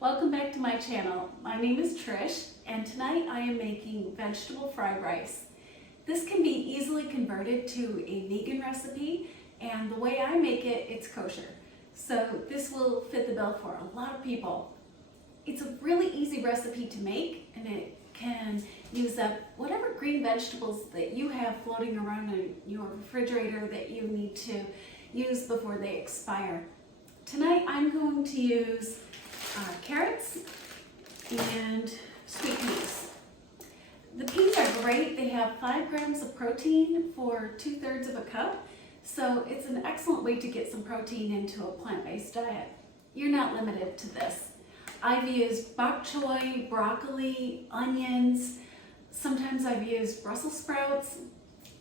Welcome back to my channel. My name is Trish and tonight I am making vegetable fried rice. This can be easily converted to a vegan recipe, and the way I make it, it's kosher. So this will fit the bill for a lot of people. It's a really easy recipe to make, and it can use up whatever green vegetables that you have floating around in your refrigerator that you need to use before they expire. Tonight I'm going to use carrots and sweet peas. The peas are great. They have 5 grams of protein for 2/3 of a cup, so it's an excellent way to get some protein into a plant-based diet. You're not limited to this. I've used bok choy, broccoli, onions. Sometimes I've used Brussels sprouts.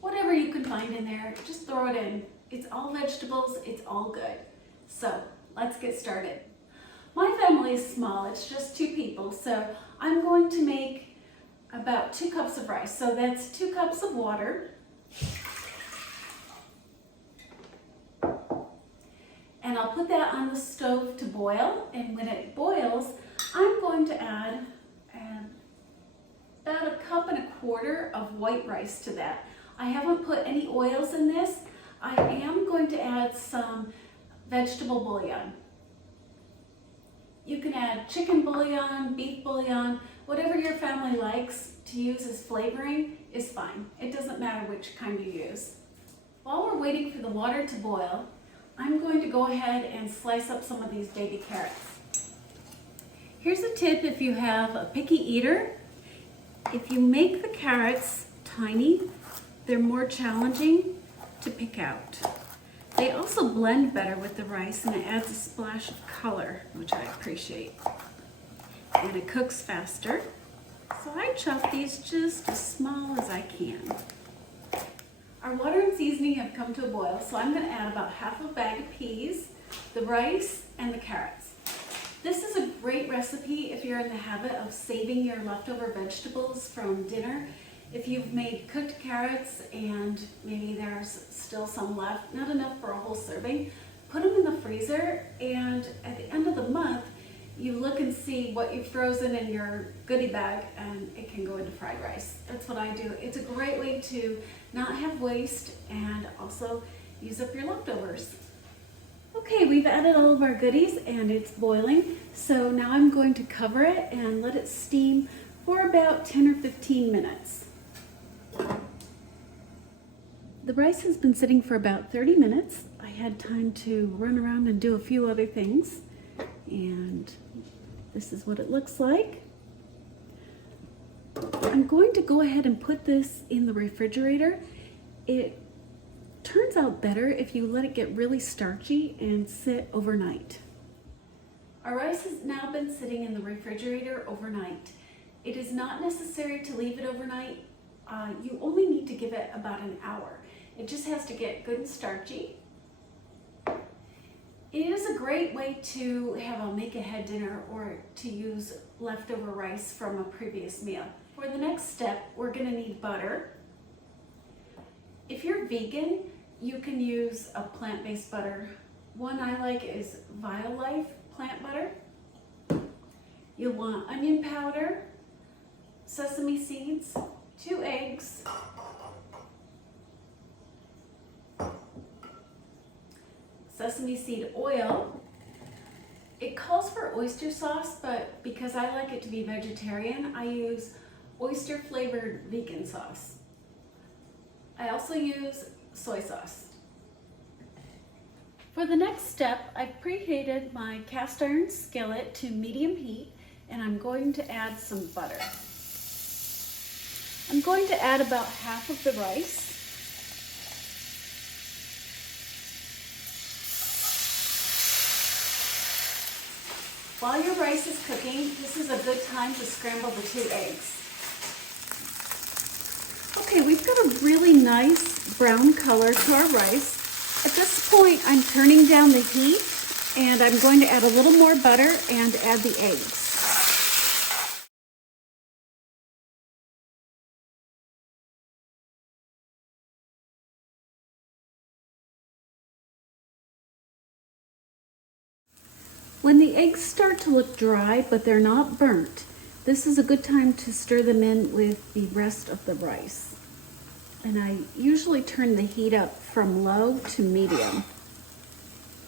Whatever you can find in there, just throw it in. It's all vegetables, it's all good. So let's get started. My family is small, it's just 2 people, so I'm going to make about 2 cups of rice. So that's 2 cups of water. And I'll put that on the stove to boil, and when it boils, I'm going to add about 1.25 cups of white rice to that. I haven't put any oils in this. I am going to add some vegetable bouillon. You can add chicken bouillon, beef bouillon, whatever your family likes to use as flavoring is fine. It doesn't matter which kind you use. While we're waiting for the water to boil, I'm going to go ahead and slice up some of these baby carrots. Here's a tip if you have a picky eater. If you make the carrots tiny, they're more challenging to pick out. They also blend better with the rice, and it adds a splash of color, which I appreciate. And it cooks faster. So I chop these just as small as I can. Our water and seasoning have come to a boil, so I'm going to add about half a bag of peas, the rice, and the carrots. This is a great recipe if you're in the habit of saving your leftover vegetables from dinner. If you've made cooked carrots and maybe there's still some left, not enough for a whole serving, put them in the freezer, and at the end of the month, you look and see what you've frozen in your goodie bag, and it can go into fried rice. That's what I do. It's a great way to not have waste and also use up your leftovers. Okay, we've added all of our goodies and it's boiling. So now I'm going to cover it and let it steam for about 10 or 15 minutes. The rice has been sitting for about 30 minutes. I had time to run around and do a few other things, and this is what it looks like. I'm going to go ahead and put this in the refrigerator. It turns out better if you let it get really starchy and sit overnight. Our rice has now been sitting in the refrigerator overnight. It is not necessary to leave it overnight. You only need to give it about an hour. It just has to get good and starchy. It is a great way to have a make-ahead dinner or to use leftover rice from a previous meal. For the next step, we're going to need butter. If you're vegan, you can use a plant-based butter. One I like is Violife plant butter. You'll want onion powder, sesame seeds, 2 eggs, sesame seed oil. It calls for oyster sauce, but because I like it to be vegetarian, I use oyster flavored vegan sauce. I also use soy sauce. For the next step, I've preheated my cast iron skillet to medium heat, and I'm going to add some butter. I'm going to add about half of the rice. While your rice is cooking, this is a good time to scramble the 2 eggs. Okay, we've got a really nice brown color to our rice. At this point, I'm turning down the heat, and I'm going to add a little more butter and add the eggs. When the eggs start to look dry, but they're not burnt, this is a good time to stir them in with the rest of the rice. And I usually turn the heat up from low to medium.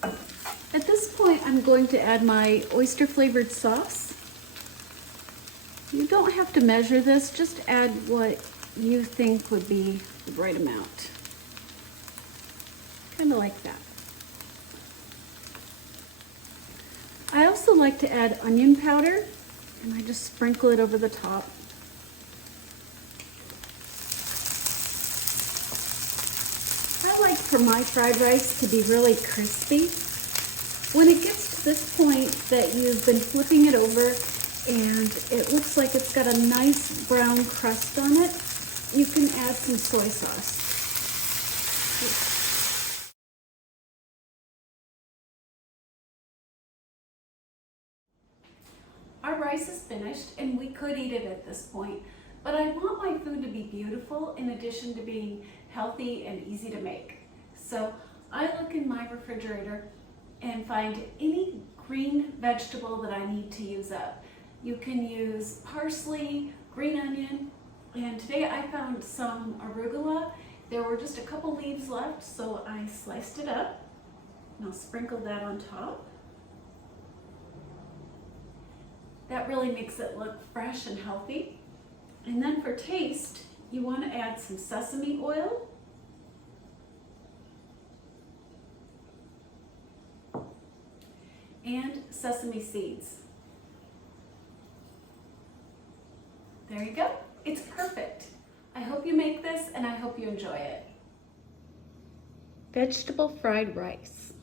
At this point, I'm going to add my oyster flavored sauce. You don't have to measure this, just add what you think would be the right amount. Kind of like that. I also like to add onion powder, and I just sprinkle it over the top. I like for my fried rice to be really crispy. When it gets to this point that you've been flipping it over and it looks like it's got a nice brown crust on it, you can add some soy sauce. Our rice is finished and we could eat it at this point, but I want my food to be beautiful in addition to being healthy and easy to make. So I look in my refrigerator and find any green vegetable that I need to use up. You can use parsley, green onion, and today I found some arugula. There were just a couple leaves left, so I sliced it up and I'll sprinkle that on top. That really makes it look fresh and healthy. And then for taste, you want to add some sesame oil. And sesame seeds. There you go. It's perfect. I hope you make this and I hope you enjoy it. Vegetable fried rice.